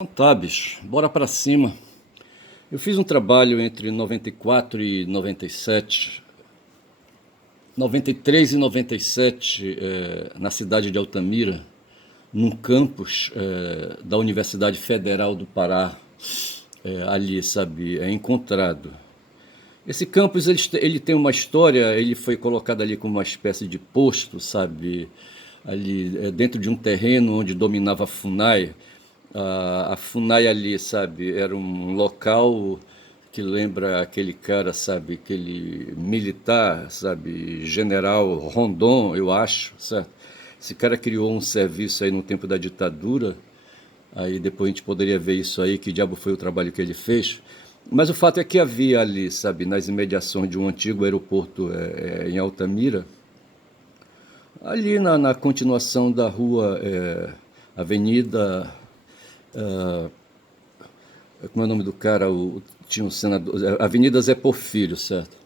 Então tá, bicho, bora pra cima. Eu fiz um trabalho entre 94 e 97, 93 e 97, na cidade de Altamira, num campus da Universidade Federal do Pará, ali, sabe, encontrado. Esse campus ele tem uma história, ele foi colocado ali como uma espécie de posto, sabe, ali dentro de um terreno onde dominava a FUNAI. A FUNAI ali, sabe, era um local que lembra aquele cara, sabe, aquele militar, sabe, General Rondon, eu acho, certo? Esse cara criou um serviço aí no tempo da ditadura. Aí depois a gente poderia ver isso aí, que diabo foi o trabalho que ele fez. Mas o fato é que havia ali, sabe, nas imediações de um antigo aeroporto em Altamira, ali na continuação da rua Avenida. Como é o nome do cara? Tinha um senador. Avenida Zé Porfírio, certo?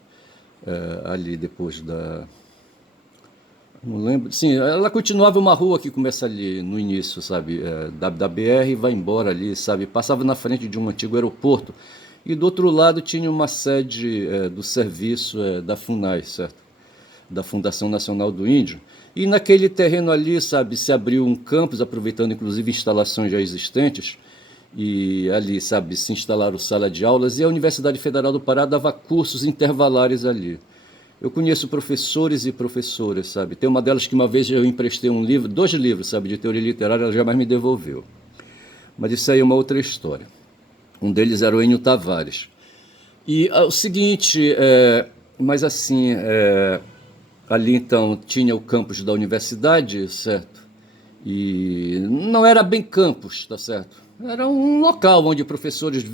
Ali depois da. Não lembro. Sim, ela continuava uma rua que começa ali no início, sabe? Da BR e vai embora ali, sabe? Passava na frente de um antigo aeroporto. E do outro lado tinha uma sede do serviço da FUNAI, certo? Da Fundação Nacional do Índio. E naquele terreno ali, sabe, se abriu um campus, aproveitando inclusive instalações já existentes. E ali, sabe, se instalaram sala de aulas e a Universidade Federal do Pará dava cursos intervalares ali. Eu conheço professores e professoras, sabe? Tem uma delas que uma vez eu emprestei um livro, dois livros, sabe, de teoria literária, ela jamais me devolveu. Mas isso aí é uma outra história. Um deles era o Enio Tavares. E o seguinte, mas assim, ali então tinha o campus da universidade, certo? E não era bem campus, tá certo? Era um local onde professores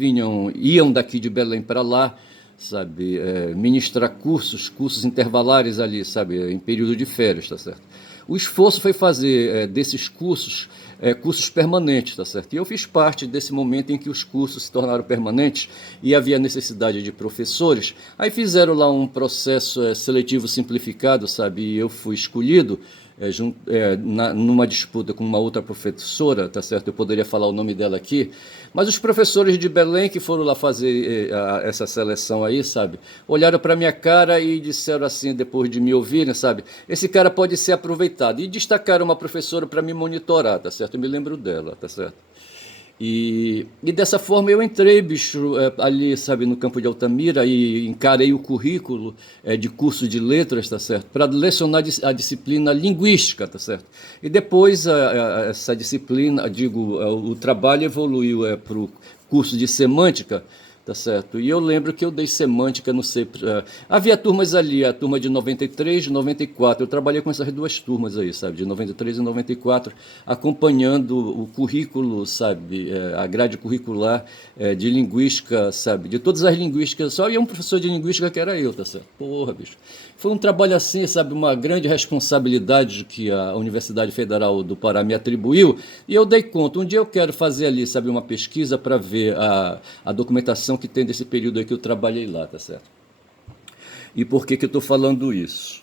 iam daqui de Belém para lá, sabe, ministrar cursos intervalares ali, sabe, em período de férias, tá certo? O esforço foi fazer desses cursos cursos permanentes, tá certo? E eu fiz parte desse momento em que os cursos se tornaram permanentes e havia necessidade de professores. Aí fizeram lá um processo seletivo simplificado, sabe? E eu fui escolhido numa disputa com uma outra professora, tá certo? Eu poderia falar o nome dela aqui, mas os professores de Belém que foram lá fazer essa seleção aí, sabe? Olharam para minha cara e disseram assim, depois de me ouvirem, sabe? Esse cara pode ser aproveitado. E destacaram uma professora para me monitorar, tá certo? Eu me lembro dela, tá certo? E dessa forma eu entrei, bicho, ali, sabe, no campo de Altamira e encarei o currículo de curso de letras, tá certo? Para lecionar a disciplina linguística, tá certo? E depois essa disciplina, o trabalho evoluiu para o curso de semântica, tá certo? E eu lembro que eu dei semântica, não sei. Havia turmas ali, a turma de 93, de 94. Eu trabalhei com essas duas turmas aí, sabe? De 93 e 94, acompanhando o currículo, sabe? A grade curricular de linguística, sabe? De todas as linguísticas. Só havia um professor de linguística que era eu, tá certo? Porra, bicho. Foi um trabalho assim, sabe? Uma grande responsabilidade que a Universidade Federal do Pará me atribuiu. E eu dei conta. Um dia eu quero fazer ali, sabe? Uma pesquisa para ver a documentação que tem desse período aí que eu trabalhei lá, tá certo? E por que que eu estou falando isso?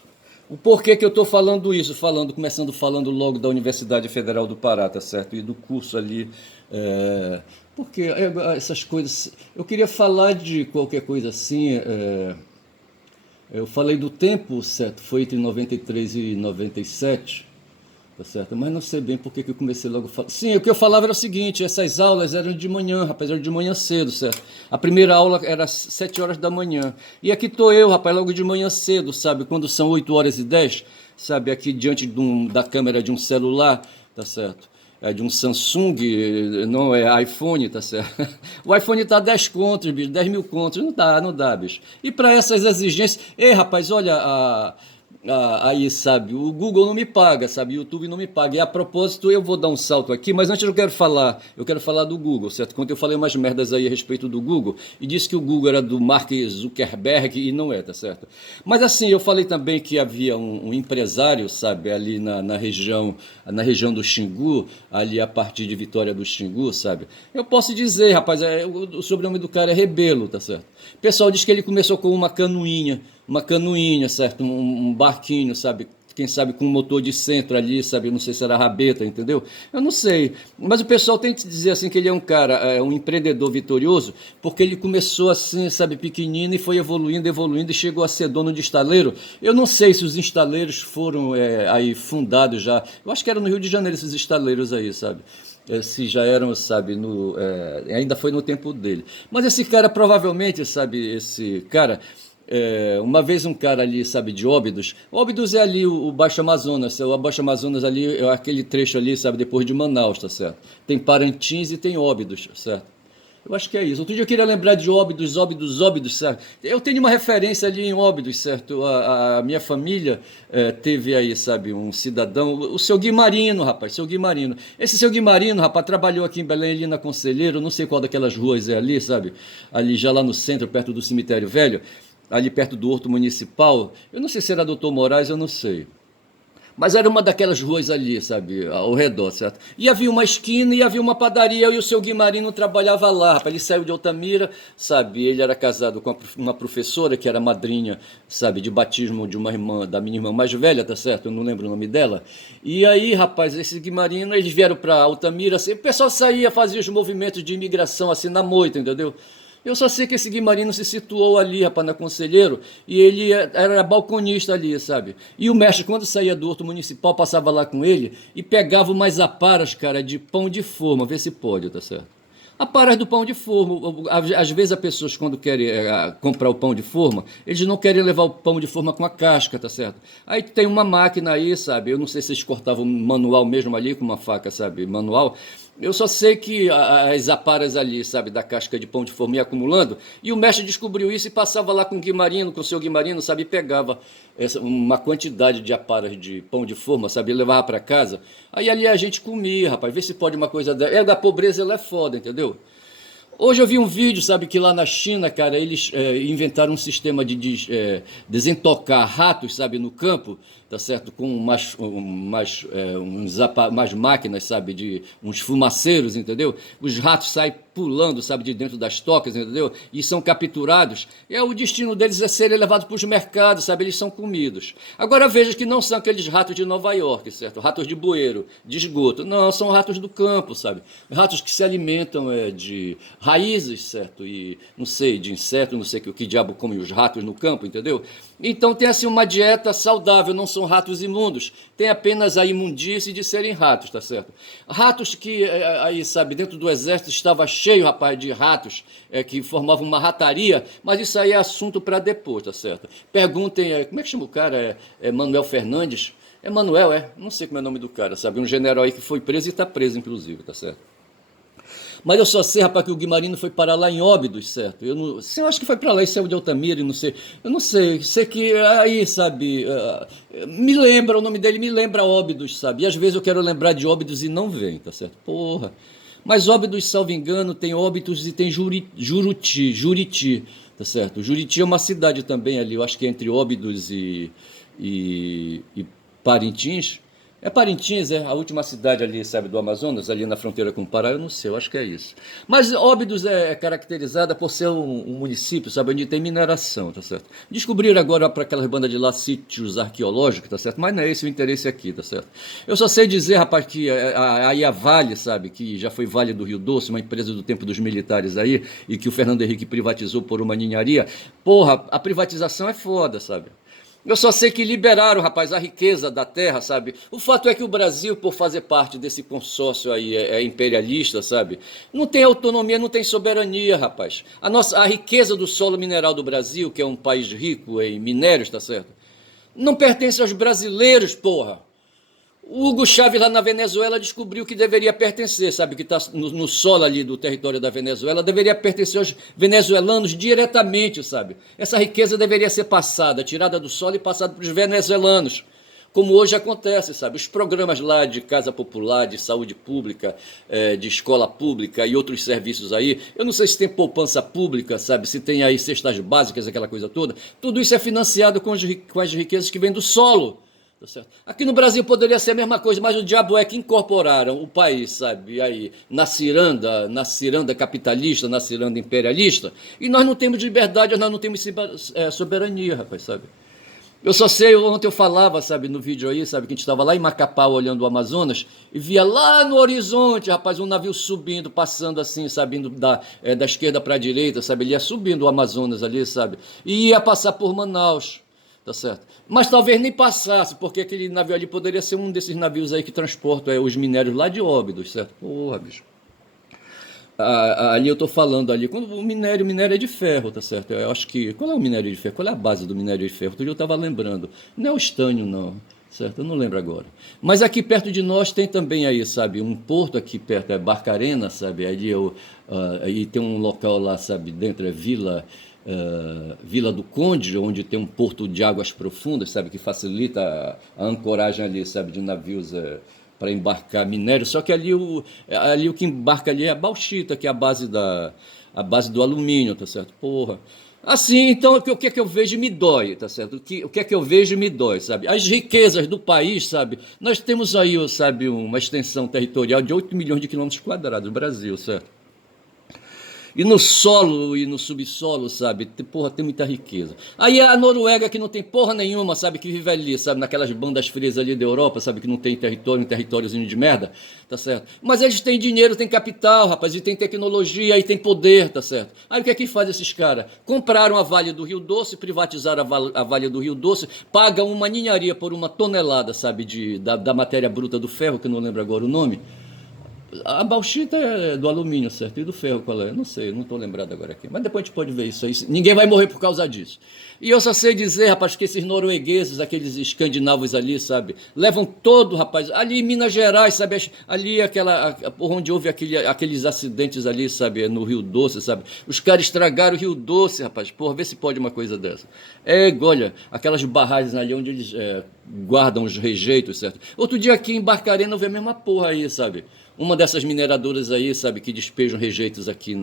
O porquê que eu estou falando isso? Começando falando logo da Universidade Federal do Pará, tá certo? E do curso ali. Porque essas coisas. Eu queria falar de qualquer coisa assim. Eu falei do tempo, certo? Foi entre 93 e 97. Tá certo? Mas não sei bem por que eu comecei logo a falar. Sim, o que eu falava era o seguinte: essas aulas eram de manhã, rapaz, eram de manhã cedo, certo? A primeira aula era às 7 horas da manhã. E aqui tô eu, rapaz, logo de manhã cedo, sabe? Quando são 8 horas e 10, sabe? Aqui diante da câmera de um celular, tá certo? De um Samsung, não é iPhone, tá certo? O iPhone tá 10 contos, bicho, 10 mil contos. Não dá, bicho. E para essas exigências. Ei, rapaz, olha aí, sabe, o Google não me paga, sabe, o YouTube não me paga. E a propósito, eu vou dar um salto aqui, mas antes eu quero falar do Google, certo? Quando eu falei umas merdas aí a respeito do Google, e disse que o Google era do Mark Zuckerberg, e não é, tá certo? Mas assim, eu falei também que havia um empresário, sabe, ali na região do Xingu, ali a partir de Vitória do Xingu, sabe? Eu posso dizer, rapaz, o sobrenome do cara é Rebelo, tá certo? O pessoal diz que ele começou com uma canoinha, certo? Um barquinho, sabe? quem sabe com um motor de centro ali, sabe, eu não sei se era rabeta, entendeu? Eu não sei, mas o pessoal tem que dizer assim que ele é um cara, um empreendedor vitorioso, porque ele começou assim, sabe, pequenino e foi evoluindo, evoluindo e chegou a ser dono de estaleiro. Eu não sei se os estaleiros foram aí fundados já, eu acho que era no Rio de Janeiro esses estaleiros aí, sabe? Se já eram, sabe, ainda foi no tempo dele. Mas esse cara provavelmente, sabe, esse cara, uma vez um cara ali, sabe, de Óbidos, Óbidos é ali o Baixo Amazonas, o Baixo Amazonas ali é aquele trecho ali, sabe, depois de Manaus, tá certo? Tem Parintins e tem Óbidos, certo? Eu acho que é isso. Outro dia eu queria lembrar de Óbidos, Óbidos, Óbidos, certo? Eu tenho uma referência ali em Óbidos, certo? A minha família teve aí, sabe, um cidadão, o seu Guimarino, rapaz, seu Guimarino. Esse seu Guimarino, rapaz, trabalhou aqui em Belém, ali na Conselheiro, não sei qual daquelas ruas é ali, sabe? Ali já lá no centro, perto do cemitério velho, ali perto do Horto Municipal. Eu não sei se era Doutor Moraes, eu não sei. Mas era uma daquelas ruas ali, sabe, ao redor, certo? E havia uma esquina e havia uma padaria, e o seu Guimarino trabalhava lá, rapaz. Ele saiu de Altamira, sabe, ele era casado com uma professora que era madrinha, sabe, de batismo de uma irmã, da minha irmã mais velha, tá certo? Eu não lembro o nome dela. E aí, rapaz, esse Guimarino, eles vieram para Altamira, assim, o pessoal saía, fazia os movimentos de imigração, assim, na moita, entendeu? Eu só sei que esse Guimarino se situou ali, rapaz, na Conselheiro, e ele era balconista ali, sabe? E o mestre, quando saía do Horto Municipal, passava lá com ele e pegava umas aparas, cara, de pão de forma, vê se pode, tá certo? Aparas do pão de forma. Às vezes as pessoas, quando querem comprar o pão de forma, eles não querem levar o pão de forma com a casca, tá certo? Aí tem uma máquina aí, sabe? Eu não sei se eles cortavam manual mesmo ali, com uma faca, sabe? Manual. Eu só sei que as aparas ali, sabe, da casca de pão de forma ia acumulando, e o mestre descobriu isso e passava lá com o Guimarino, com o seu Guimarino, sabe, e pegava uma quantidade de aparas de pão de forma, sabe, e levava para casa. Aí ali a gente comia, rapaz, vê se pode uma coisa dela. Da pobreza ela é foda, entendeu? Hoje eu vi um vídeo, sabe, que lá na China, cara, eles inventaram um sistema de desentocar ratos, sabe, no campo, tá certo? Com umas máquinas, sabe, de uns fumaceiros, entendeu? Os ratos saem pulando, sabe, de dentro das tocas, entendeu? E são capturados. E o destino deles é serem levados para os mercados, sabe? Eles são comidos. Agora veja que não são aqueles ratos de Nova York, certo? Ratos de bueiro, de esgoto. Não, são ratos do campo, sabe? Ratos que se alimentam de raízes, certo? E não sei, de insetos, não sei o que diabo comem os ratos no campo, entendeu? Então tem assim uma dieta saudável, não são ratos imundos, tem apenas a imundície de serem ratos, tá certo? Ratos que aí, sabe, dentro do exército estava cheio, rapaz, de ratos que formavam uma rataria, mas isso aí é assunto para depois, tá certo? Perguntem, como é que chama o cara? Manuel Fernandes? É Manuel, não sei como é o nome do cara, sabe? Um general aí que foi preso e está preso, inclusive, tá certo? Mas eu só sei, rapaz, que o Guimarino foi parar lá em Óbidos, certo? Eu acho que foi para lá e saiu de Altamira, e não sei. Eu não sei, sei que aí, sabe, me lembra, o nome dele me lembra Óbidos, sabe? E às vezes eu quero lembrar de Óbidos e não vem, tá certo? Porra. Mas Óbidos, salvo engano, tem Óbidos e tem Juriti, tá certo? Juriti é uma cidade também ali, eu acho que é entre Óbidos e Parintins. É Parintins, a última cidade ali, sabe, do Amazonas, ali na fronteira com o Pará, eu não sei, eu acho que é isso. Mas Óbidos é caracterizada por ser um município, sabe, onde tem mineração, tá certo? Descobriram agora para aquela banda de lá sítios arqueológicos, tá certo? Mas não é esse o interesse aqui, tá certo? Eu só sei dizer, rapaz, que aí a Vale, sabe, que já foi Vale do Rio Doce, uma empresa do tempo dos militares aí, e que o Fernando Henrique privatizou por uma ninharia. Porra, a privatização é foda, sabe? Eu só sei que liberaram, rapaz, a riqueza da terra, sabe? O fato é que o Brasil, por fazer parte desse consórcio aí imperialista, sabe? Não tem autonomia, não tem soberania, rapaz. A riqueza do solo mineral do Brasil, que é um país rico em minérios, tá certo? Não pertence aos brasileiros, porra. O Hugo Chávez lá na Venezuela descobriu que deveria pertencer, sabe, que está no solo ali do território da Venezuela, deveria pertencer aos venezuelanos diretamente, sabe? Essa riqueza deveria ser passada, tirada do solo e passada para os venezuelanos, como hoje acontece, sabe? Os programas lá de casa popular, de saúde pública, de escola pública e outros serviços aí, eu não sei se tem poupança pública, sabe? Se tem aí cestas básicas, aquela coisa toda, tudo isso é financiado com as riquezas que vêm do solo. Tá certo? Aqui no Brasil poderia ser a mesma coisa, mas o diabo é que incorporaram o país, sabe, aí, na ciranda capitalista, na ciranda imperialista, e nós não temos liberdade, nós não temos soberania, rapaz, sabe? Eu só sei, ontem eu falava, sabe, no vídeo aí, sabe, que a gente estava lá em Macapá olhando o Amazonas e via lá no horizonte, rapaz, um navio subindo, passando assim, sabe, indo da esquerda para a direita, sabe, ele ia subindo o Amazonas ali, sabe, e ia passar por Manaus, tá certo? Mas talvez nem passasse, porque aquele navio ali poderia ser um desses navios aí que transportam os minérios lá de Óbidos, certo? Porra, bicho. Ali eu estou falando ali, quando o minério é de ferro, tá certo? Eu acho que, qual é o minério de ferro? Qual é a base do minério de ferro? Outro dia eu estava lembrando, não é o estânio não, certo? Eu não lembro agora. Mas aqui perto de nós tem também aí, sabe, um porto aqui perto, é Barcarena, sabe, aí tem um local lá, sabe, dentro é Vila do Conde, onde tem um porto de águas profundas, sabe, que facilita a ancoragem ali, sabe, de navios para embarcar minério. Só que ali o que embarca ali é a bauxita, que é a base do alumínio, tá certo? Porra. Assim, então, o que é que eu vejo e me dói, tá certo? O que é que eu vejo e me dói, sabe? As riquezas do país, sabe? Nós temos aí, sabe, uma extensão territorial de 8 milhões de quilômetros quadrados, Brasil, certo? E no solo e no subsolo, sabe? Porra, tem muita riqueza. Aí a Noruega, que não tem porra nenhuma, sabe? Que vive ali, sabe? Naquelas bandas frias ali da Europa, sabe? Que não tem território, um territóriozinho de merda, tá certo? Mas eles têm dinheiro, têm capital, rapaz, e tem tecnologia, e tem poder, tá certo? Aí o que é que faz esses caras? Compraram a Vale do Rio Doce, privatizaram a Vale do Rio Doce, pagam uma ninharia por uma tonelada, sabe? Da matéria bruta do ferro, que eu não lembro agora o nome. A bauxita é do alumínio, certo? E do ferro qual é? Não sei, não estou lembrado agora aqui. Mas depois a gente pode ver isso aí. Ninguém vai morrer por causa disso. E eu só sei dizer, rapaz, que esses noruegueses, aqueles escandinavos ali, sabe? Levam todo, rapaz, ali em Minas Gerais, sabe? Ali por onde houve aqueles acidentes ali, sabe? No Rio Doce, sabe? Os caras estragaram o Rio Doce, rapaz. Porra, vê se pode uma coisa dessa. Olha, aquelas barragens ali onde eles guardam os rejeitos, certo? Outro dia aqui em Barcarena eu vi a mesma porra aí, sabe? Uma dessas mineradoras aí, sabe, que despejam rejeitos aqui.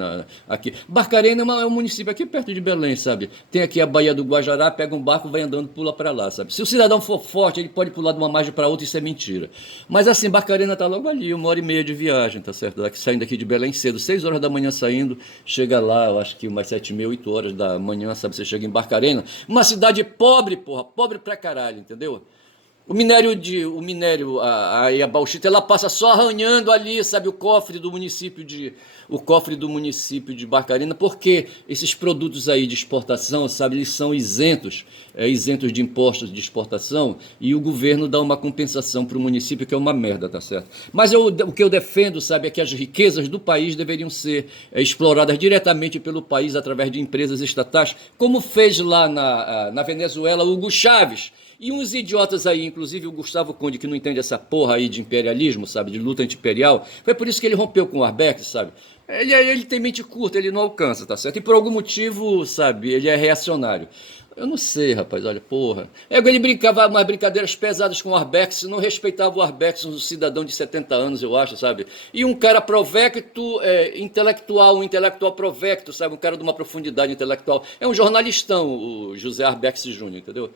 Barcarena é um município aqui perto de Belém, sabe? Tem aqui a Baía do Guajará, pega um barco, vai andando, pula para lá, sabe? Se o cidadão for forte, ele pode pular de uma margem para outra, isso é mentira. Mas assim, Barcarena tá logo ali, 1 hora e meia de viagem, tá certo? Saindo daqui de Belém cedo, 6 horas da manhã saindo, chega lá, eu acho que umas 7h30, 8 horas da manhã, sabe? Você chega em Barcarena, uma cidade pobre, porra, pobre pra caralho, entendeu? A bauxita, ela passa só arranhando ali, sabe, o cofre do município de Barcarena, porque esses produtos aí de exportação, sabe, eles são isentos de impostos de exportação, e o governo dá uma compensação para o município, que é uma merda, tá certo? Mas o que eu defendo, sabe, é que as riquezas do país deveriam ser exploradas diretamente pelo país através de empresas estatais, como fez lá na Venezuela Hugo Chávez. E uns idiotas aí, inclusive o Gustavo Conde, que não entende essa porra aí de imperialismo, sabe, de luta anti-imperial, foi por isso que ele rompeu com o Arbex, sabe? Ele tem mente curta, ele não alcança, tá certo? E por algum motivo, sabe, ele é reacionário. Eu não sei, rapaz, olha, porra. Ele brincava umas brincadeiras pesadas com o Arbex, não respeitava o Arbex, um cidadão de 70 anos, eu acho, sabe? E um cara provecto, um intelectual provecto, sabe? Um cara de uma profundidade intelectual. É um jornalistão, o José Arbex Júnior, entendeu?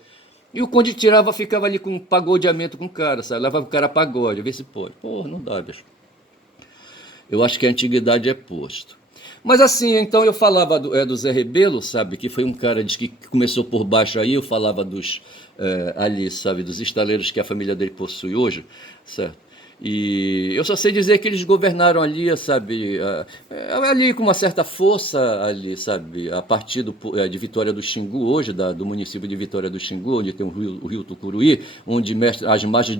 E o Conde ficava ali com um pagodeamento com o cara, sabe? Levava o cara a pagode, vê se pode. Porra, não dá, bicho. Eu acho que a antiguidade é posto. Mas assim, então eu falava do Zé Rebelo, sabe? Que foi um cara que começou por baixo aí, eu falava ali, sabe? Dos estaleiros que a família dele possui hoje, certo? E eu só sei dizer que eles governaram ali, sabe, ali com uma certa força ali, sabe, a partir de Vitória do Xingu hoje, do município de Vitória do Xingu, onde tem o rio Tucuruí, onde as margens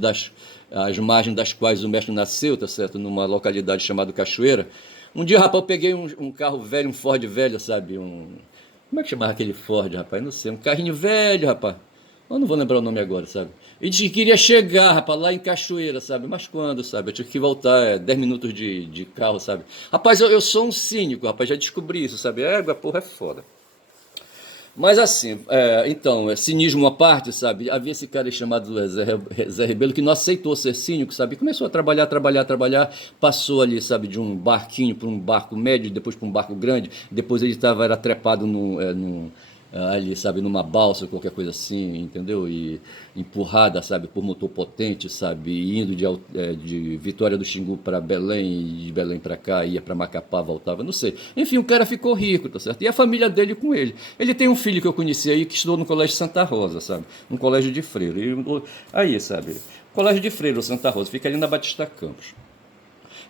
das quais o mestre nasceu, tá certo, numa localidade chamada Cachoeira. Um dia, rapaz, eu peguei um carro velho, um Ford velho, sabe, como é que chamava aquele Ford, rapaz? Não sei, um carrinho velho, rapaz. Eu não vou lembrar o nome agora, sabe? E disse que queria chegar, rapaz, lá em Cachoeira, sabe? Mas quando, sabe? Eu tive que voltar 10 minutos de carro, sabe? Rapaz, eu sou um cínico, rapaz, já descobri isso, sabe? Porra, é foda. Mas assim, então, cinismo à parte, sabe? Havia esse cara chamado Zé Rebelo que não aceitou ser cínico, sabe? Começou a trabalhar, passou ali, sabe, de um barquinho para um barco médio, depois para um barco grande, depois ele era trepado ali, sabe, numa balsa, qualquer coisa assim, entendeu? E empurrada, sabe, por motor potente, sabe, e indo de Vitória do Xingu para Belém, e de Belém para cá, ia para Macapá, voltava, não sei. Enfim, o cara ficou rico, tá certo? E a família dele com ele. Ele tem um filho que eu conheci aí que estudou no Colégio Santa Rosa, sabe? Um colégio de freiro. Aí, sabe? Colégio de Freiro, Santa Rosa, fica ali na Batista Campos.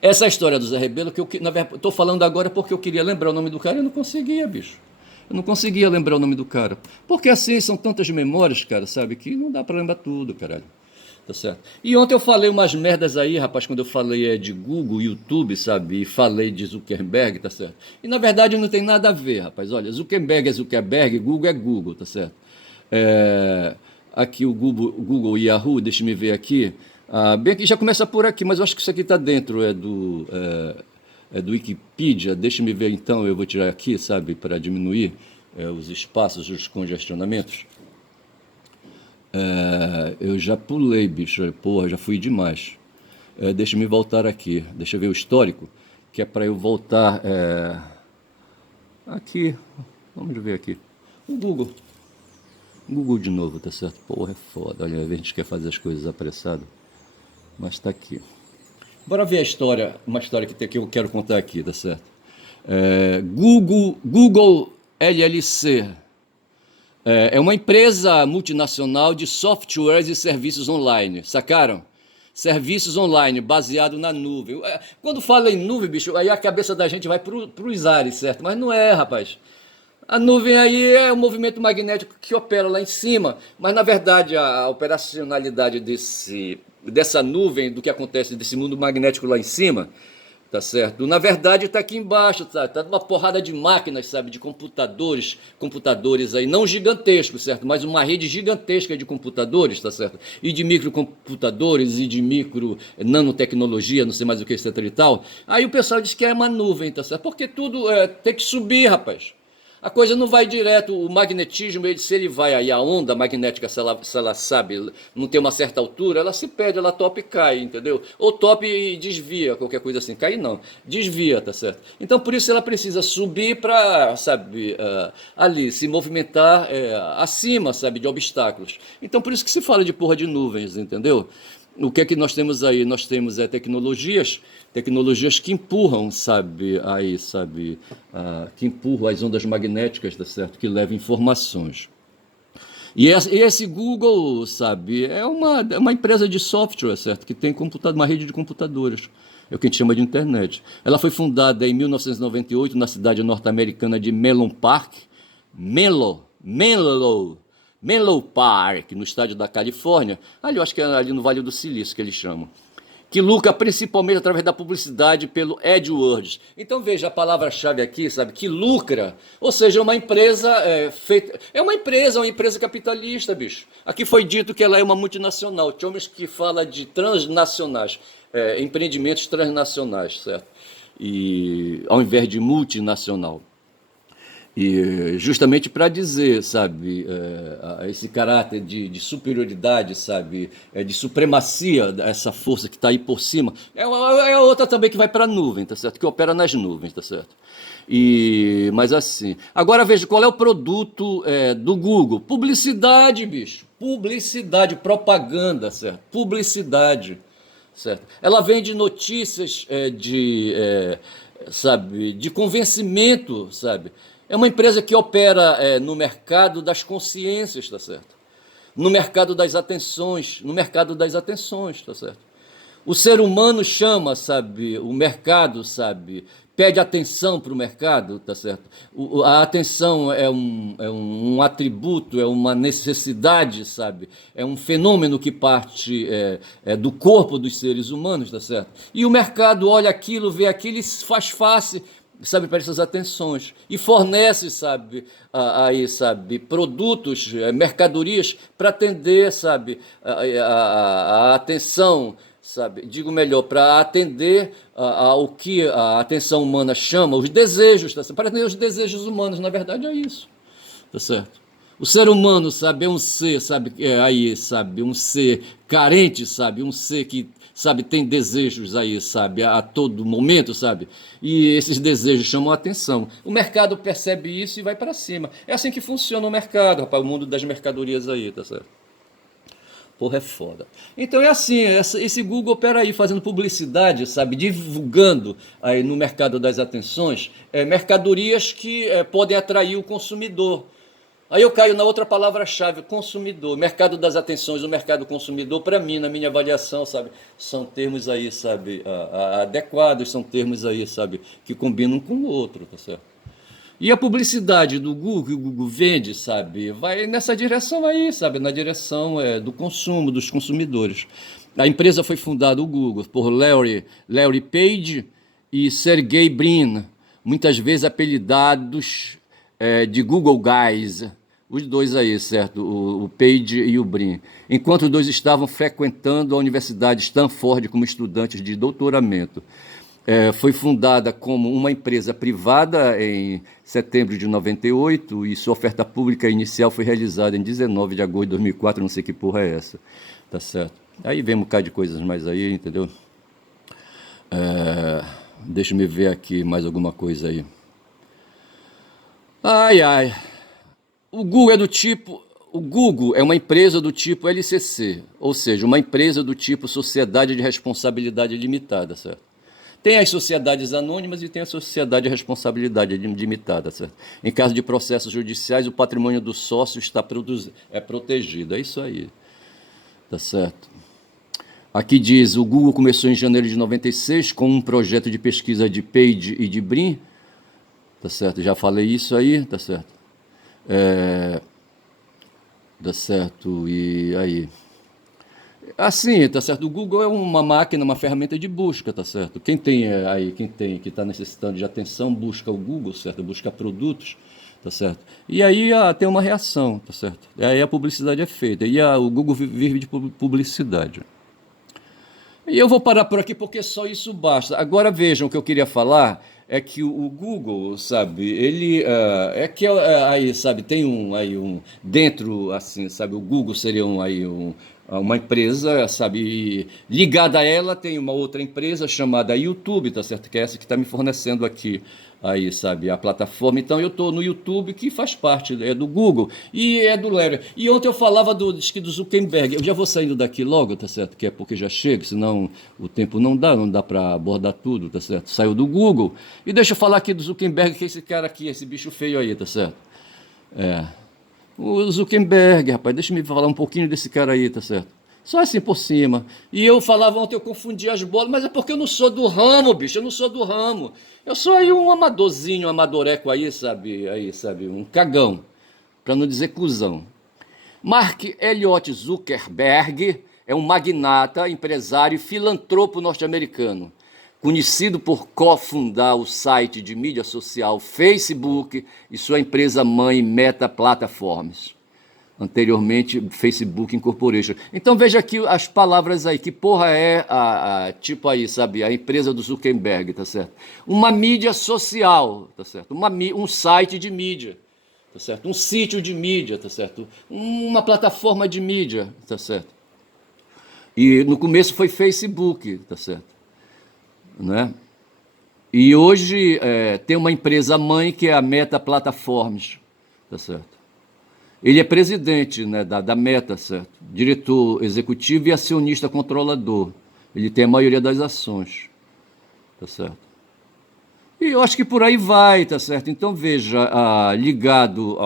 Essa é a história do Zé Rebelo, que eu, na verdade, estou falando agora porque eu queria lembrar o nome do cara e eu não conseguia, bicho. Eu não conseguia lembrar o nome do cara. Porque assim, são tantas memórias, cara, sabe, que não dá pra lembrar tudo, caralho. Tá certo? E ontem eu falei umas merdas aí, rapaz, quando eu falei de Google, YouTube, sabe? E falei de Zuckerberg, tá certo? E na verdade não tem nada a ver, rapaz. Olha, Zuckerberg é Zuckerberg, Google é Google, tá certo? Aqui o Google Yahoo, deixa me ver aqui. Bem aqui, já começa por aqui, mas eu acho que isso aqui está dentro, é do Wikipedia. Deixa me ver então, eu vou tirar aqui, sabe, para diminuir os espaços, os congestionamentos. Eu já pulei, bicho, porra, já fui demais. Deixa me voltar aqui, deixa eu ver o histórico, que é para eu voltar aqui, vamos ver aqui, o Google de novo, tá certo? Porra, é foda, olha, a gente quer fazer as coisas apressado, mas tá aqui. Bora ver a história, uma história que eu quero contar aqui, tá certo? Google LLC. É uma empresa multinacional de softwares e serviços online, sacaram? Serviços online, baseado na nuvem. Quando fala em nuvem, bicho, aí a cabeça da gente vai para os ares, certo? Mas não é, rapaz. A nuvem aí é o movimento magnético que opera lá em cima, mas na verdade a operacionalidade dessa nuvem, do que acontece desse mundo magnético lá em cima, tá certo? Na verdade está aqui embaixo, tá uma porrada de máquinas, sabe, de computadores aí, não gigantescos, certo? Mas uma rede gigantesca de computadores, tá certo? E de microcomputadores e de micro nanotecnologia, não sei mais o que, etc e tal. Aí o pessoal diz que é uma nuvem, tá certo? Porque tudo tem que subir, rapaz. A coisa não vai direto, o magnetismo, se ele vai aí, a onda magnética, se ela sabe, não tem uma certa altura, ela se perde, ela topa e cai, entendeu? Ou topa e desvia, qualquer coisa assim. Cai não, desvia, tá certo? Então por isso ela precisa subir para, sabe, ali, se movimentar acima, sabe, de obstáculos. Então por isso que se fala de porra de nuvens, entendeu? O que é que nós temos aí? Nós temos tecnologias que empurram, sabe, que empurram as ondas magnéticas, tá certo? Que levam informações. E esse Google, sabe, é uma empresa de software, certo? Que tem uma rede de computadores. É o que a gente chama de internet. Ela foi fundada em 1998 na cidade norte-americana de Menlo Park, no estado da Califórnia. Ali, eu acho que é ali no Vale do Silício que eles chamam. Que lucra principalmente através da publicidade pelo AdWords. Então veja a palavra-chave aqui, sabe? Que lucra. Ou seja, uma empresa feita. É uma empresa capitalista, bicho. Aqui foi dito que ela é uma multinacional. Chomsky fala de transnacionais, empreendimentos transnacionais, certo? E ao invés de multinacional. E justamente para dizer, sabe, esse caráter de superioridade, sabe, de supremacia, essa força que está aí por cima, é outra também que vai para a nuvem, tá certo? Que opera nas nuvens, tá certo? Mas assim, agora veja qual é o produto do Google. Publicidade, bicho. Publicidade, propaganda, certo? Publicidade, certo? Ela vende notícias sabe, de convencimento, sabe? É uma empresa que opera no mercado das consciências, tá certo? No mercado das atenções, tá certo? O ser humano chama, sabe, o mercado, sabe, pede atenção para o mercado, tá certo? A atenção é um atributo, é uma necessidade, sabe? É um fenômeno que parte do corpo dos seres humanos, tá certo? E o mercado olha aquilo, vê aquilo e faz face, sabe, para essas atenções e fornece, sabe, produtos, mercadorias para atender, sabe, a atenção, sabe, digo melhor, para atender ao que a atenção humana chama, os desejos, tá certo? Para atender os desejos humanos, na verdade é isso, tá certo? O ser humano, sabe, é um ser, sabe, sabe, um ser carente, sabe, um ser que sabe, tem desejos aí, sabe, a todo momento, sabe, e esses desejos chamam a atenção. O mercado percebe isso e vai para cima. É assim que funciona o mercado, rapaz, o mundo das mercadorias aí, tá certo? Porra, é foda. Então é assim, esse Google opera aí fazendo publicidade, sabe, divulgando aí no mercado das atenções mercadorias que podem atrair o consumidor. Aí eu caio na outra palavra-chave, consumidor, mercado das atenções, o mercado consumidor, para mim, na minha avaliação, sabe, são termos aí, sabe, adequados, são termos aí, sabe, que combinam com o outro, tá certo? E a publicidade do Google, que o Google vende, sabe, vai nessa direção aí, sabe, na direção do consumo, dos consumidores. A empresa foi fundada, o Google, por Larry Page e Sergey Brin, muitas vezes apelidados de Google Guys, os dois aí, certo? O Page e o Brin. Enquanto os dois estavam frequentando a Universidade Stanford como estudantes de doutoramento. Foi fundada como uma empresa privada em setembro de 98 e sua oferta pública inicial foi realizada em 19 de agosto de 2004, não sei que porra é essa, tá certo? Aí vem um bocado de coisas mais aí, entendeu? Deixa eu me ver aqui mais alguma coisa aí. Ai, ai. O Google é uma empresa do tipo LCC, ou seja, uma empresa do tipo Sociedade de Responsabilidade Limitada, certo? Tem as sociedades anônimas e tem a sociedade de responsabilidade limitada, certo? Em caso de processos judiciais, o patrimônio do sócio está protegido. É isso aí, tá certo? Aqui diz, o Google começou em janeiro de 96 com um projeto de pesquisa de Page e de Brin, tá certo? Já falei isso aí, tá certo? Tá certo, e aí... Assim, tá certo? O Google é uma máquina, uma ferramenta de busca, tá certo? Quem que está necessitando de atenção, busca o Google, certo? Busca produtos, tá certo? E aí tem uma reação, tá certo? E aí a publicidade é feita. E o Google vive de publicidade. E eu vou parar por aqui porque só isso basta. Agora vejam o que eu queria falar é que o Google, sabe, ele aí, sabe, tem dentro, assim, sabe, o Google seria uma empresa, sabe, ligada a ela tem uma outra empresa chamada YouTube, tá certo? Que é essa que está me fornecendo aqui, aí, sabe, a plataforma. Então eu estou no YouTube, que faz parte do Google e é do Larry. E ontem eu falava do Zuckerberg. Eu já vou saindo daqui logo, tá certo? Que é porque já chego, senão o tempo não dá para abordar tudo, tá certo? Saiu do Google. E deixa eu falar aqui do Zuckerberg, que é esse cara aqui, esse bicho feio aí, tá certo? O Zuckerberg, rapaz, deixa eu me falar um pouquinho desse cara aí, tá certo? Só assim por cima. E eu falava ontem, eu confundia as bolas, mas é porque eu não sou do ramo, bicho, eu não sou do ramo. Eu sou aí um amadorzinho, um amadoreco aí, sabe, um cagão, para não dizer cuzão. Mark Elliott Zuckerberg é um magnata, empresário e filantropo norte-americano, conhecido por cofundar o site de mídia social Facebook e sua empresa mãe Meta Platforms. Anteriormente, Facebook Incorporation. Então veja aqui as palavras aí, que porra é tipo aí, sabe, a empresa do Zuckerberg, tá certo? Uma mídia social, tá certo? Um site de mídia, tá certo? Um sítio de mídia, tá certo? Uma plataforma de mídia, tá certo? E no começo foi Facebook, tá certo? Né? E hoje tem uma empresa mãe que é a Meta Platforms, tá certo? Ele é presidente, né, da Meta, certo? Diretor executivo e acionista controlador. Ele tem a maioria das ações, tá certo? E eu acho que por aí vai, tá certo? Então veja, ligado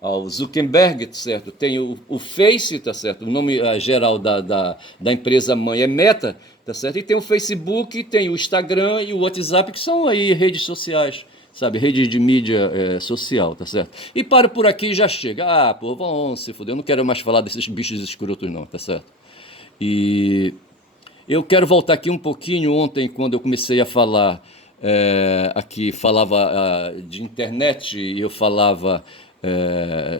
ao Zuckerberg, tá certo? Tem o Face, tá certo? O nome geral da empresa mãe é Meta, tá certo? E tem o Facebook, tem o Instagram e o WhatsApp, que são aí redes sociais, sabe, rede de mídia social, tá certo? E paro por aqui e já chega. Pô, vão se fuder, eu não quero mais falar desses bichos escrotos não, tá certo? E eu quero voltar aqui um pouquinho ontem, quando eu comecei a falar, aqui falava de internet, e eu falava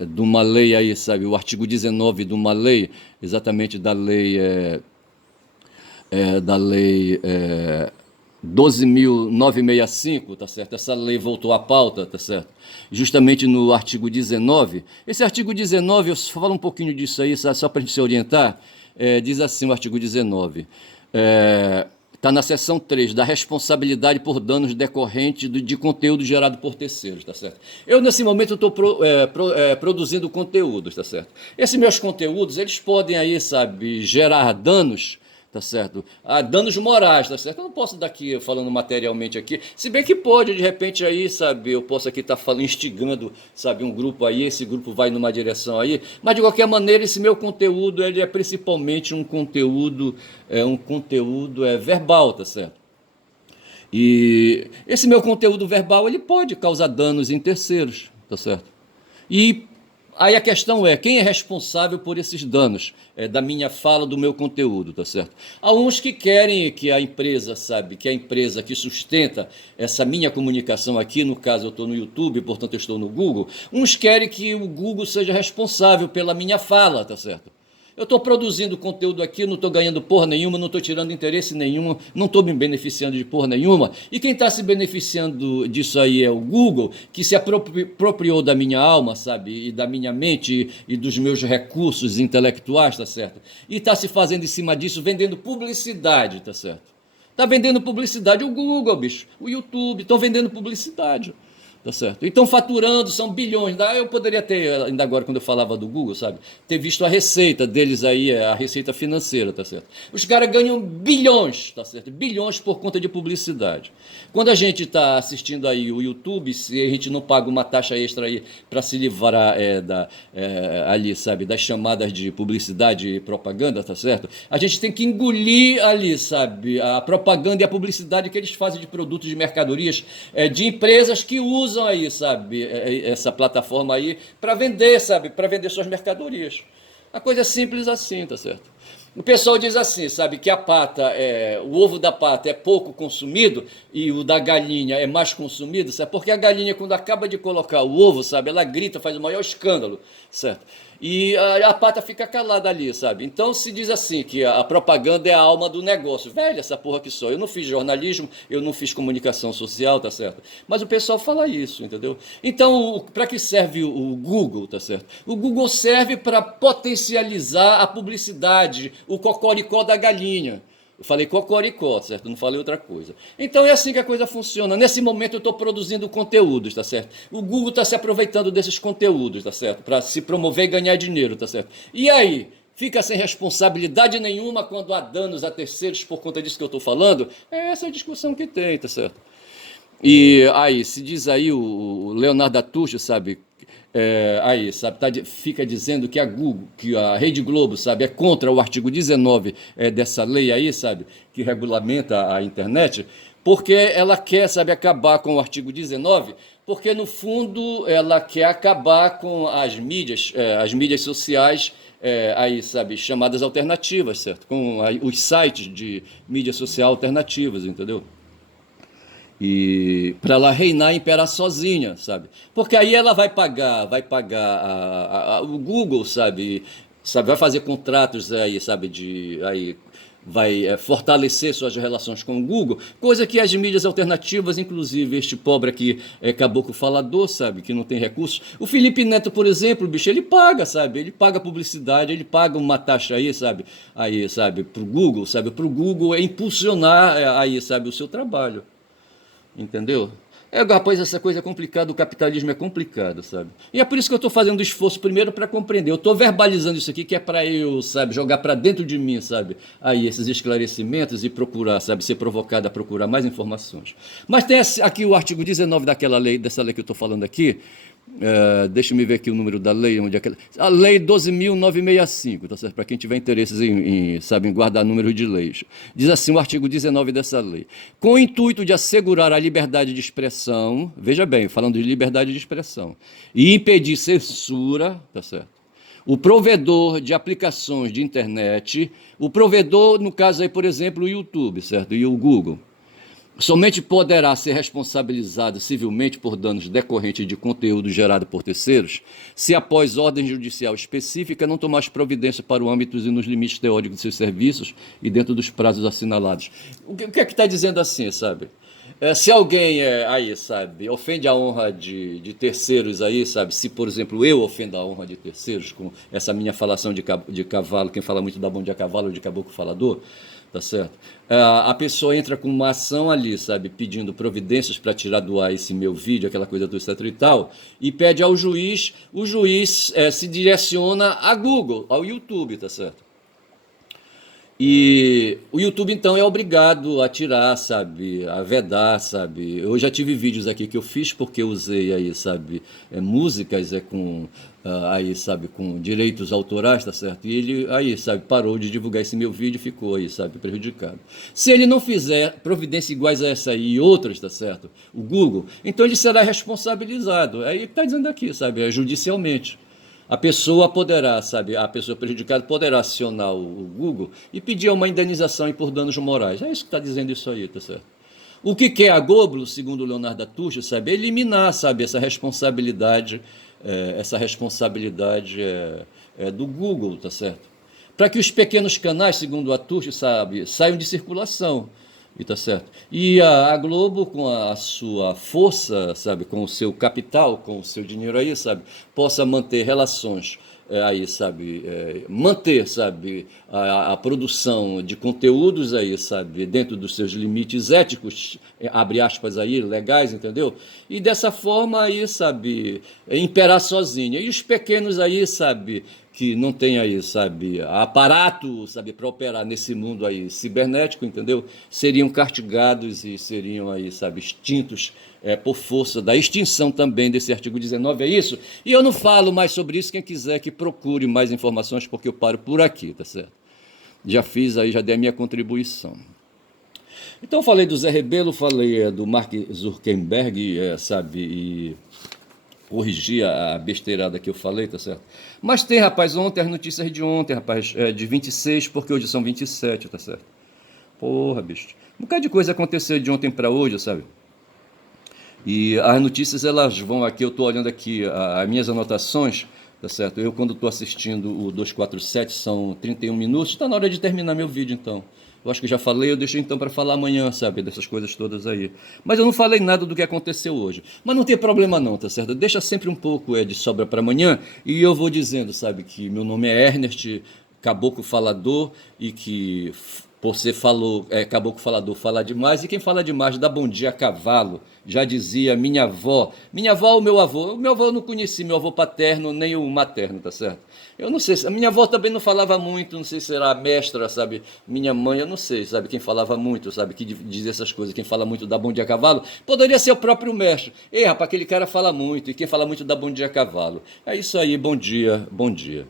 de uma lei aí, sabe, o artigo 19 de uma lei, exatamente da lei 12.965, tá certo? Essa lei voltou à pauta, tá certo? Justamente no artigo 19. Esse artigo 19, eu falo um pouquinho disso aí, só para a gente se orientar, diz assim o artigo 19. Está na seção 3 da responsabilidade por danos decorrentes de conteúdo gerado por terceiros, tá certo? Eu, nesse momento, estou produzindo conteúdos, tá certo? Esses meus conteúdos, eles podem aí, sabe, gerar danos, tá certo? Danos morais, tá certo? Eu não posso estar aqui falando materialmente aqui, se bem que pode, de repente aí, sabe, eu posso aqui estar falando, instigando, sabe, um grupo aí, esse grupo vai numa direção aí, mas de qualquer maneira esse meu conteúdo, ele é principalmente um conteúdo verbal, tá certo? E esse meu conteúdo verbal, ele pode causar danos em terceiros, tá certo? E aí a questão é, quem é responsável por esses danos da minha fala, do meu conteúdo, tá certo? Há uns que querem que a empresa, sabe, que a empresa que sustenta essa minha comunicação aqui, no caso eu estou no YouTube, portanto eu estou no Google, uns querem que o Google seja responsável pela minha fala, tá certo? Eu estou produzindo conteúdo aqui, não estou ganhando porra nenhuma, não estou tirando interesse nenhum, não estou me beneficiando de porra nenhuma. E quem está se beneficiando disso aí é o Google, que se apropriou da minha alma, sabe? E da minha mente e dos meus recursos intelectuais, tá certo? E está se fazendo em cima disso, vendendo publicidade, tá certo? Está vendendo publicidade o Google, bicho, o YouTube, estão vendendo publicidade. Tá certo? Então, faturando, são bilhões. Eu poderia ter, ainda agora, quando eu falava do Google, sabe, ter visto a receita deles aí, a receita financeira, tá certo? Os caras ganham bilhões, tá certo? Bilhões por conta de publicidade. Quando a gente está assistindo aí o YouTube, se a gente não paga uma taxa extra aí para se livrar ali, sabe, das chamadas de publicidade e propaganda, tá certo? A gente tem que engolir ali, sabe, a propaganda e a publicidade que eles fazem de produtos, de mercadorias, de empresas que usam aí, sabe, essa plataforma aí para vender, sabe, para vender suas mercadorias. A coisa é simples assim, tá certo? O pessoal diz assim, sabe, que o ovo da pata é pouco consumido e o da galinha é mais consumido, sabe? Porque a galinha, quando acaba de colocar o ovo, sabe, ela grita, faz o maior escândalo, certo? E a pata fica calada ali, sabe? Então se diz assim, que a propaganda é a alma do negócio. Velho, essa porra que sou. Eu não fiz jornalismo, eu não fiz comunicação social, tá certo? Mas o pessoal fala isso, entendeu? Então, para que serve o Google, tá certo? O Google serve para potencializar a publicidade, o cocoricó da galinha. Eu falei cocoricó, certo? Não falei outra coisa. Então é assim que a coisa funciona. Nesse momento eu estou produzindo conteúdos, tá certo? O Google está se aproveitando desses conteúdos, tá certo? Para se promover e ganhar dinheiro, tá certo? E aí? Fica sem responsabilidade nenhuma quando há danos a terceiros por conta disso que eu estou falando? É essa a discussão que tem, tá certo? E aí, se diz aí o Leonardo Atucho, sabe? Aí, sabe, fica dizendo que a Google, que a Rede Globo, sabe, é contra o artigo 19 dessa lei aí, sabe, que regulamenta a internet, porque ela quer, sabe, acabar com o artigo 19, porque no fundo ela quer acabar com as mídias sociais, aí, sabe, chamadas alternativas, certo? Com os sites de mídia social alternativas, entendeu? E para ela reinar e imperar sozinha, sabe? Porque aí ela vai pagar o Google, sabe, vai fazer contratos aí, sabe, vai fortalecer suas relações com o Google, coisa que as mídias alternativas, inclusive este pobre aqui, caboclo falador, sabe, que não tem recursos. O Felipe Neto, por exemplo, bicho, ele paga, sabe, ele paga publicidade, ele paga uma taxa aí, sabe, pro Google, sabe, pro Google impulsionar aí, sabe, o seu trabalho. Entendeu? Rapaz, essa coisa é complicada, o capitalismo é complicado, sabe? E é por isso que eu estou fazendo esforço primeiro para compreender. Eu estou verbalizando isso aqui, que é para eu, sabe, jogar para dentro de mim, sabe? Aí esses esclarecimentos e procurar, sabe, ser provocado a procurar mais informações. Mas tem aqui o artigo 19 dessa lei que eu estou falando aqui. Deixa eu ver aqui o número da lei, onde é que a lei 12.965, tá certo? Para quem tiver interesses em guardar número de leis. Diz assim o artigo 19 dessa lei: com o intuito de assegurar a liberdade de expressão, veja bem, falando de liberdade de expressão, e impedir censura, tá certo? O provedor de aplicações de internet, o provedor, no caso aí, por exemplo, o YouTube, certo? E o Google, somente poderá ser responsabilizado civilmente por danos decorrentes de conteúdo gerado por terceiros, se após ordem judicial específica não tomar as providências para o âmbito e nos limites teóricos de seus serviços e dentro dos prazos assinalados. O que é que está dizendo assim, sabe? Se alguém aí, sabe, ofende a honra de terceiros aí, sabe, se por exemplo eu ofendo a honra de terceiros com essa minha falação de cavalo, quem fala muito dá bom dia a cavalo ou de caboclo falador, tá certo? A pessoa entra com uma ação ali, sabe, pedindo providências para tirar do ar esse meu vídeo, aquela coisa do etc e tal, e pede ao juiz, o juiz se direciona a Google, ao YouTube, tá certo? E o YouTube então é obrigado a tirar, sabe, a vedar, sabe. Eu já tive vídeos aqui que eu fiz porque eu usei aí, sabe, músicas com aí, sabe, com direitos autorais, tá certo? E ele aí, sabe, parou de divulgar esse meu vídeo e ficou aí, sabe, prejudicado. Se ele não fizer providências iguais a essa aí e outras, tá certo? O Google, então ele será responsabilizado. Aí está dizendo aqui, sabe, judicialmente. A pessoa poderá, sabe, a pessoa prejudicada poderá acionar o Google e pedir uma indenização por danos morais. É isso que está dizendo isso aí, tá certo? O que quer a Globo, segundo o Leonardo Atucho, sabe, é eliminar, sabe, essa responsabilidade do Google, tá certo? Para que os pequenos canais, segundo o Atucho, sabe, saiam de circulação. E tá certo. E a Globo, com a sua força, sabe, com o seu capital, com o seu dinheiro aí, sabe, possa manter relações aí, sabe, manter, sabe, a produção de conteúdos aí, sabe, dentro dos seus limites éticos, abre aspas aí, legais, entendeu? E dessa forma aí, sabe, imperar sozinha. E os pequenos aí, sabe, que não tem aí, sabe, aparato, sabe, para operar nesse mundo aí cibernético, entendeu? Seriam castigados e seriam aí, sabe, extintos por força da extinção também desse artigo 19, é isso? E eu não falo mais sobre isso, quem quiser que procure mais informações, porque eu paro por aqui, tá certo? Já fiz aí, já dei a minha contribuição. Então falei do Zé Rebelo, falei do Mark Zuckerberg, sabe, e corrigir a besteirada que eu falei, tá certo? Mas tem, rapaz, ontem, as notícias de ontem, rapaz, de 26, porque hoje são 27, tá certo? Porra, bicho. Um bocado de coisa aconteceu de ontem para hoje, sabe? E as notícias, elas vão aqui, eu tô olhando aqui as minhas anotações, tá certo? Eu, quando tô assistindo o 247, são 31 minutos, tá na hora de terminar meu vídeo, então. Eu acho que já falei, eu deixei então para falar amanhã, sabe, dessas coisas todas aí. Mas eu não falei nada do que aconteceu hoje. Mas não tem problema não, tá certo? Deixa sempre um pouco de sobra para amanhã e eu vou dizendo, sabe, que meu nome é Ernest, caboclo falador, e que você falou, caboclo falador fala demais, e quem fala demais dá bom dia a cavalo. Já dizia minha avó. Minha avó ou meu avô? O meu avô eu não conheci, meu avô paterno nem o materno, tá certo? Eu não sei, a minha avó também não falava muito, não sei se era a mestra, sabe? Minha mãe, eu não sei, sabe? Quem falava muito, sabe? Que dizia essas coisas, quem fala muito dá bom dia a cavalo, poderia ser o próprio mestre. Ei, rapaz, aquele cara fala muito, e quem fala muito dá bom dia a cavalo. É isso aí, bom dia, bom dia.